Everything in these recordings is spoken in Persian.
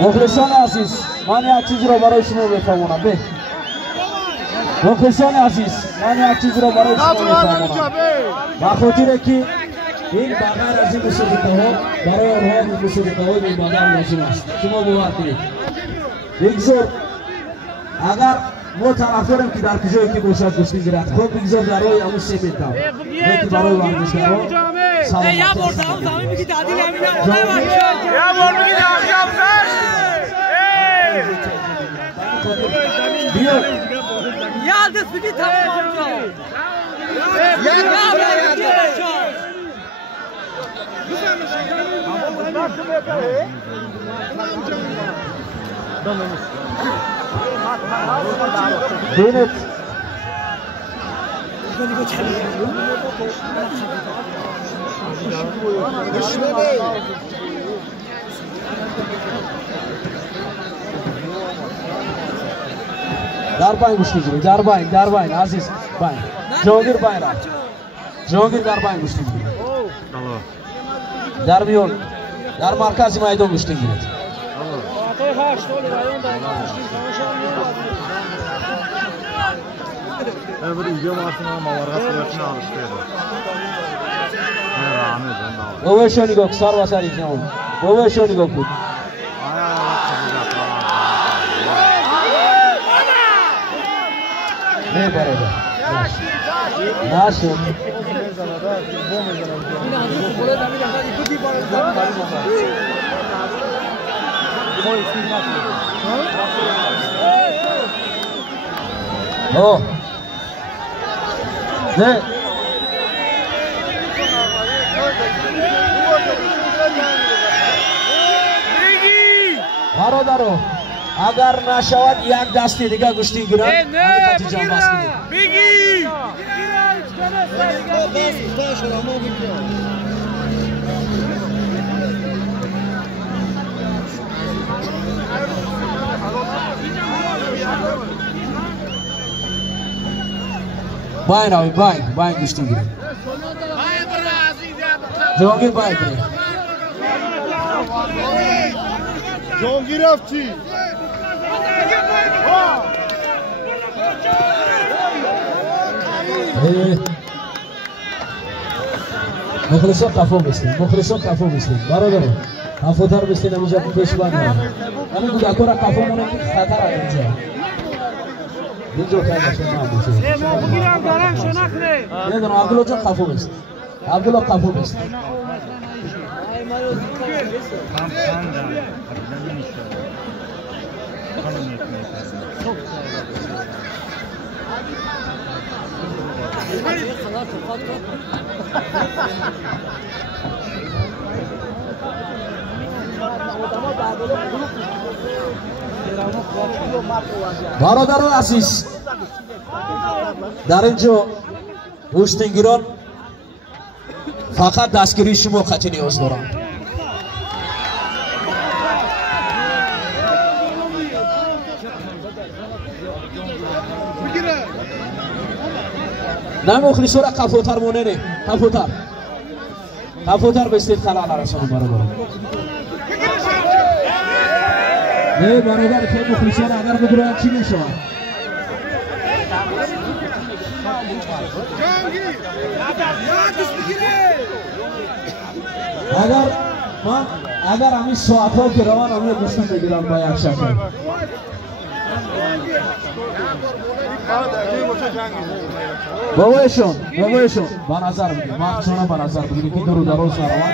مخلصان عزیز من یک چیز رو برای شما میفهمونم به مخلصان عزیز من یک چیز رو برای شما میفهمونم با خاطر که این بغیر از این موسیقی ها برای آنها این موسیقی های این بغیر لازم است شما باور کنید بگذار اگر ما طرفداریم که در کجایی که باشد گوشتی گیرد خب بگذار در روی همون سه میتم یکی برای ورزشگرها سلامتی یا برد زمین میگی تعدیل همین یا برد میگی بیا یا دست بگی تمام بینت در باین گوش میگیری در باین عزیز باین جانگیر باین را جانگیر در باین گوش میگیری در میون در مرکز میدان گوش میگیرید بابا نگاه سر و سر اینجام بابا نگاه بود نه برادر نشد اوه نه برادرو اگر نشود یک دستی دیگه گوشتی گیرد همه خطی جان بس کنید بگی باین آوی باین گوشتی گیرد جانگیر باین برید جانگیر افتی مخلصان قفا بستیم برادر قفاتر بستیم همونجا پیش بند همین کودکا را قفا مونه که خطر های اینجا کنشون هم بسید بگیرم درنگ شنخره یه عبدالله جان قفا بست عبدالله قفا بست برادران عزیز در اینجا گوشتگیران فقط دستگیری شما قطعی نیاز دارم نه مخلصو را کفوتر مونه نه کفوتر بستید خلال رسانم برادران نه برادر که مخلصو را اگر بدران چی میشه اگر همین ساعت ها که روان همین گوشتن بگیرم با یک شکل بابایشون با نظر بگیر مارکشون با نظر بگیر که درو دروز نروان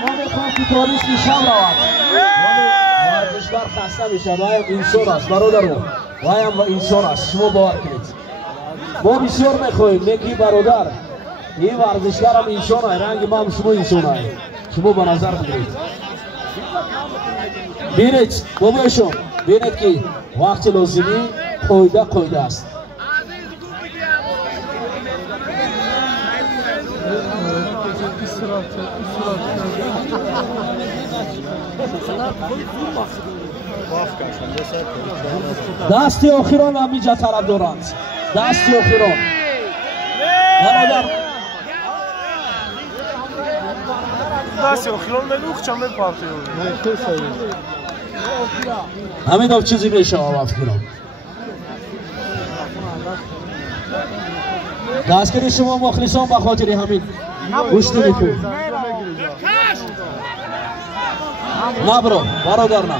ما میخوام که تاریس میشم روان ورزشگر خسته میشه بایم انسان است برادرو بایم و انسان است شما باور کنید ما بسیار میخواییم نکی برادر این ورزشگر هم انسان های رنگ ما هم شما انسان های شما با نظر بگیرید بینید بابایشون بینید که وقت لازمی قایده است دستی آخران همینجا طرف دارند دستی آخران برادر دستی آخران نلوخ چند به پارتی همین دو چیزی میشه آقا آخران دستگیری شما مخلصان به خاطر همین گوشتی میکن نه برو برادر نه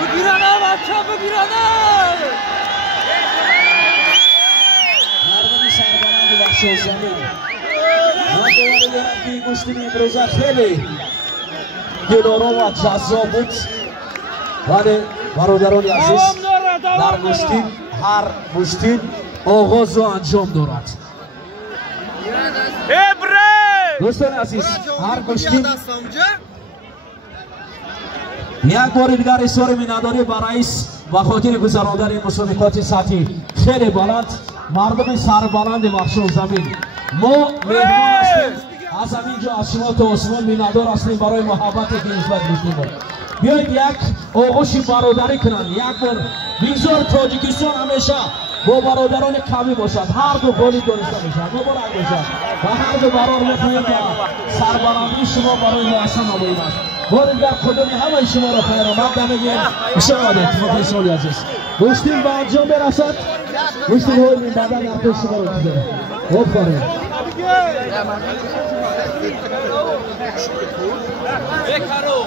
بگیرانه بچه بگیرانه مردمی سربلند بخش زمین من باوری دارم که این گوشتی امروزه خیلی دلارام و جذاب بود ولی برادران عزیز در گوشتی هر گوشتی آغاز و انجام دارد دوستان عزیز هر گوشتی یک بار دیگر اصرار مینداری برای و خاطر گذراندن این مسابقات سطحی خیلی بلند مردم سربلند مخشون زمین ما مهمان هستیم از همینجا از شما تا آسمان میندار هستیم برای محبت که نسبت میکنیم بیایید یک آغوشی برادری کنند یک بار بگذار تاجیکستان همیشه با برادران کمی باشد هر دو گلی دانسته میشد مبارک باشد و هر دو برار میخواهیم که سربلندی شما برای محسن نمایید است بار در خدای همه شما را خیر آمد دمگیم شهادت مخلصان عزیز گوشتیم به انجام برسد گوشتیم های من بعدا در تو شما را بزنیم آفرین بکارو